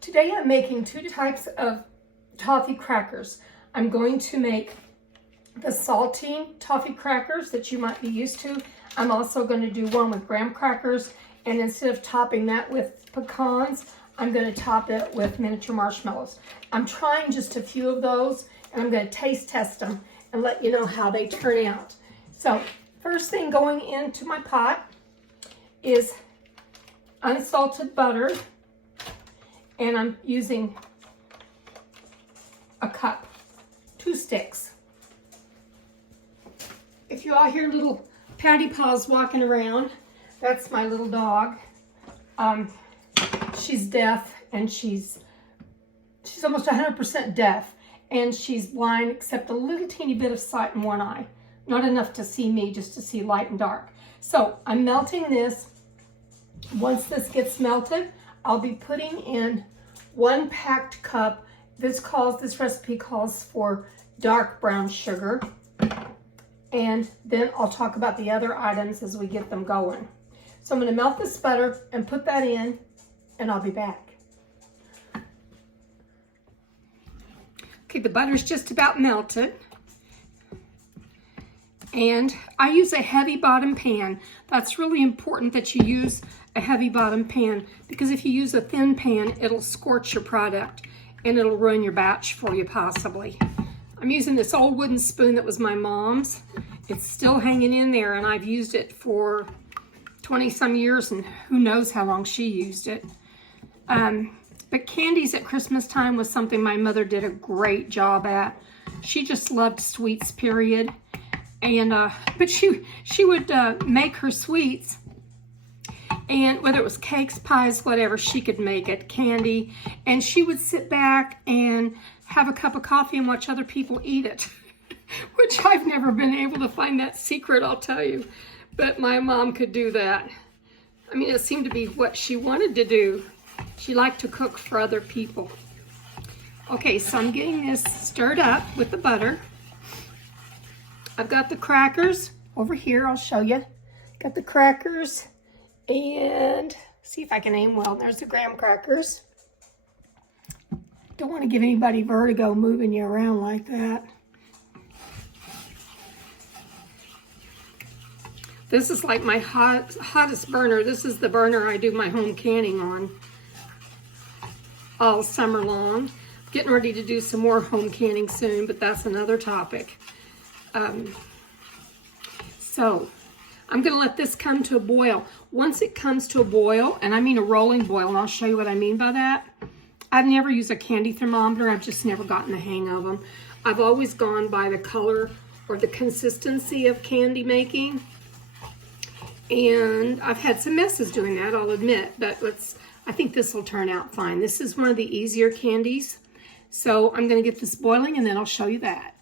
Today I'm making two types of toffee crackers. I'm going to make the saltine toffee crackers that you might be used to. I'm also going to do one with graham crackers, and instead of topping that with pecans, I'm going to top it with miniature marshmallows. I'm trying just a few of those, and I'm going to taste test them and let you know how they turn out. So first thing going into my pot is unsalted butter, and I'm using a cup, 2 sticks. If you all hear little patty paws walking around, that's my little dog. She's deaf, and she's almost 100% deaf, and she's blind except a little teeny bit of sight in one eye. Not enough to see me, just to see light and dark. So I'm melting this. Once this gets melted, I'll be putting in 1 packed cup. This recipe calls for dark brown sugar. And then I'll talk about the other items as we get them going. So I'm going to melt this butter and put that in, and I'll be back. Okay, the butter's just about melted. And I use a heavy bottom pan. That's really important that you use a heavy bottom pan, because if you use a thin pan, it'll scorch your product and it'll ruin your batch for you possibly. I'm using this old wooden spoon that was my mom's. It's still hanging in there, and I've used it for 20 some years, and who knows how long she used it. But candies at Christmas time was something my mother did a great job at. She just loved sweets, period. And but she would make her sweets, and whether it was cakes, pies, whatever, she could make it, candy, and she would sit back and have a cup of coffee and watch other people eat it, which I've never been able to find that secret, I'll tell you. But my mom could do that. I mean, it seemed to be what she wanted to do. She liked to cook for other people. Okay, so I'm getting this stirred up with the butter. I've got the crackers over here. I'll show you. Got the crackers, and see if I can aim well. There's the graham crackers. Don't want to give anybody vertigo moving you around like that. This is like my hottest burner. This is the burner I do my home canning on all summer long. Getting ready to do some more home canning soon, but that's another topic. So I'm going to let this come to a boil. Once it comes to a boil, and I mean a rolling boil, and I'll show you what I mean by that. I've never used a candy thermometer. I've just never gotten the hang of them. I've always gone by the color or the consistency of candy making. And I've had some messes doing that, I'll admit, but I think this will turn out fine. This is one of the easier candies. So I'm going to get this boiling, and then I'll show you that.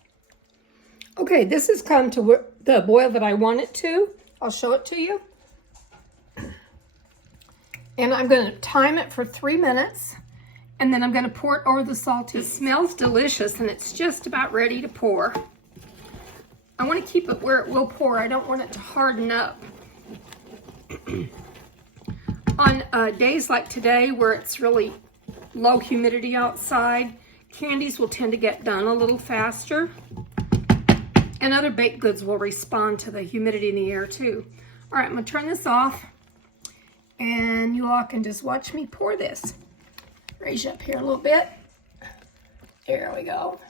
Okay, this has come to the boil that I want it to. I'll show it to you. And I'm going to time it for 3 minutes, and then I'm going to pour it over the saltine. It smells delicious, and it's just about ready to pour. I want to keep it where it will pour. I don't want it to harden up. On days like today where it's really low humidity outside, candies will tend to get done a little faster. And other baked goods will respond to the humidity in the air too. All right, I'm gonna turn this off, and you all can just watch me pour this. Raise you up here a little bit. There we go.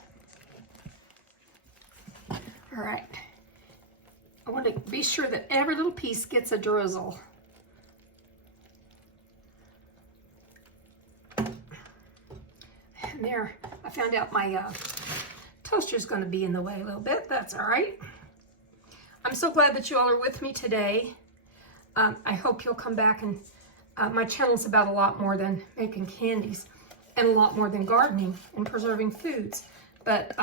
All right. I want to be sure that every little piece gets a drizzle. And there, I found out my toaster's going to be in the way a little bit. That's all right. I'm so glad that you all are with me today. I hope you'll come back, and my channel's about a lot more than making candies, and a lot more than gardening and preserving foods. But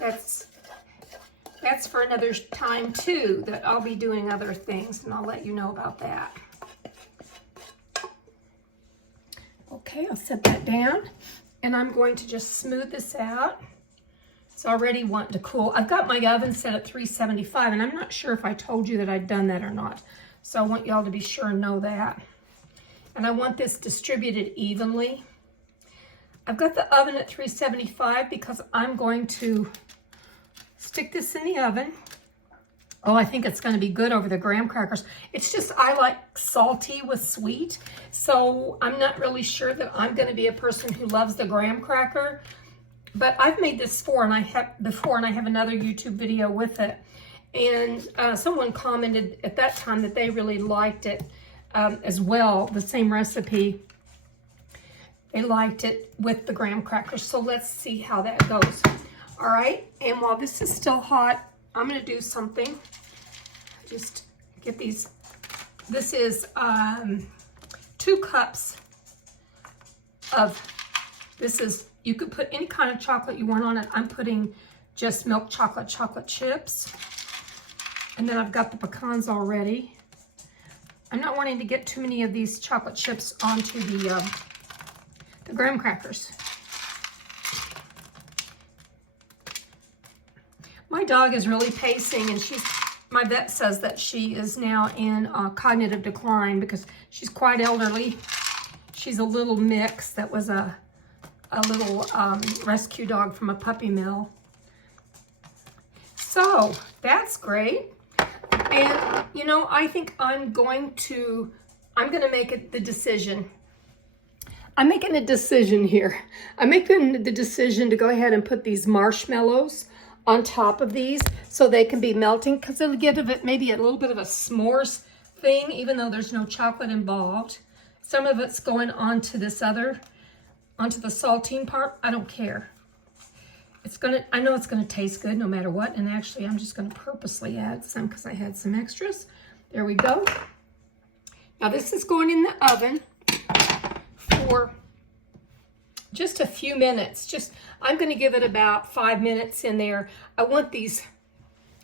that's for another time too, that I'll be doing other things, and I'll let you know about that. Okay, I'll set that down, and I'm going to just smooth this out. It's already wanting to cool. I've got my oven set at 375, and I'm not sure if I told you that I'd done that or not. So I want y'all to be sure and know that. And I want this distributed evenly. I've got the oven at 375 because I'm going to stick this in the oven. Oh, I think it's going to be good over the graham crackers. It's just I like salty with sweet, so I'm not really sure that I'm going to be a person who loves the graham cracker. But I've made this before, and I have another YouTube video with it. And someone commented at that time that they really liked it as well, the same recipe. They liked it with the graham crackers. So let's see how that goes. All right, and while this is still hot, I'm gonna do something. Just get these. This is 2 cups of, this is, you could put any kind of chocolate you want on it. I'm putting just milk chocolate chips. And then I've got the pecans already. I'm not wanting to get too many of these chocolate chips onto the graham crackers. My dog is really pacing, and my vet says that she is now in cognitive decline because she's quite elderly. She's a little mix that was a little rescue dog from a puppy mill. So that's great. And you know, I think I'm going to make the decision. I'm making a decision here. I'm making the decision to go ahead and put these marshmallows on top of these so they can be melting, because it'll give it maybe a little bit of a s'mores thing, even though there's no chocolate involved. Some of it's going onto this onto the saltine part. I don't care. I know it's gonna taste good no matter what, and actually I'm just gonna purposely add some because I had some extras. There we go. Now this is going in the oven for just a few minutes. I'm gonna give it about 5 minutes in there. I want these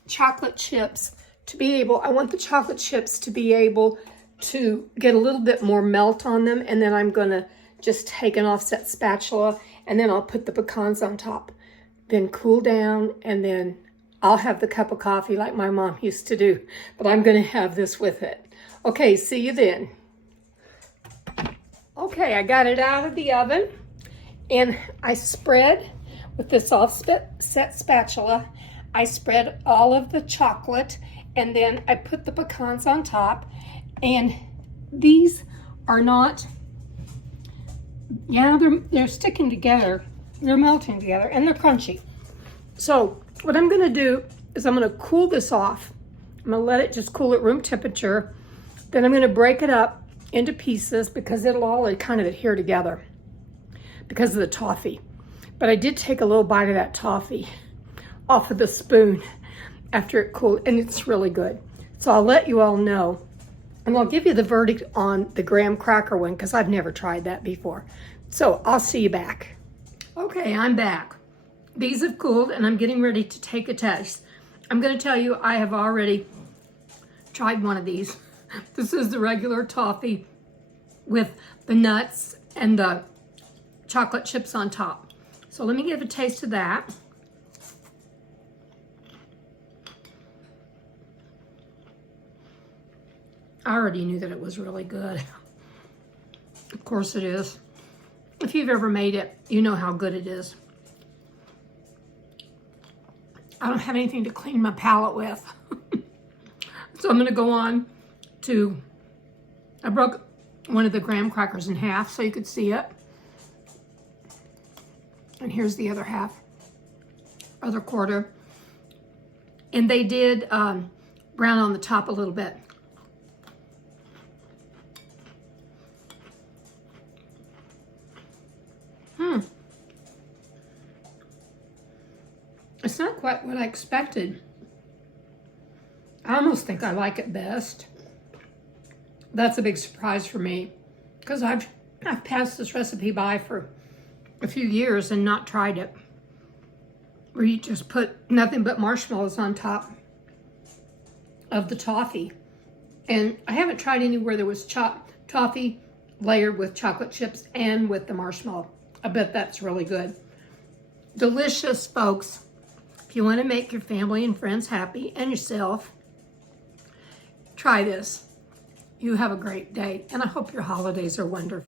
chocolate chips to be able, I want the chocolate chips to be able to get a little bit more melt on them, and then I'm gonna just take an offset spatula, and then I'll put the pecans on top. Then cool down, and then I'll have the cup of coffee like my mom used to do, but I'm gonna have this with it. Okay, see you then. Okay, I got it out of the oven, and I spread with this offset spatula. I spread all of the chocolate, and then I put the pecans on top, and these are not, yeah, they're sticking together. They're melting together, and they're crunchy. So what I'm gonna do is I'm gonna cool this off. I'm gonna let it just cool at room temperature. Then I'm gonna break it up into pieces because it'll all kind of adhere together because of the toffee. But I did take a little bite of that toffee off of the spoon after it cooled, and it's really good. So I'll let you all know, and I'll give you the verdict on the graham cracker one because I've never tried that before. So I'll see you back. Okay, I'm back. These have cooled, and I'm getting ready to take a taste. I'm going to tell you, I have already tried one of these. This is the regular toffee with the nuts and the chocolate chips on top. So let me give a taste of that. I already knew that it was really good. Of course it is. If you've ever made it, you know how good it is. I don't have anything to clean my palate with. So I'm going to go on to, I broke one of the graham crackers in half so you could see it. And here's the other half, other quarter. And they did brown on the top a little bit. It's not quite what I expected. I almost think I like it best. That's a big surprise for me because I've passed this recipe by for a few years and not tried it. Where you just put nothing but marshmallows on top of the toffee. And I haven't tried anywhere there was toffee layered with chocolate chips and with the marshmallow. I bet that's really good. Delicious, folks. If you want to make your family and friends happy and yourself, try this. You have a great day, and I hope your holidays are wonderful.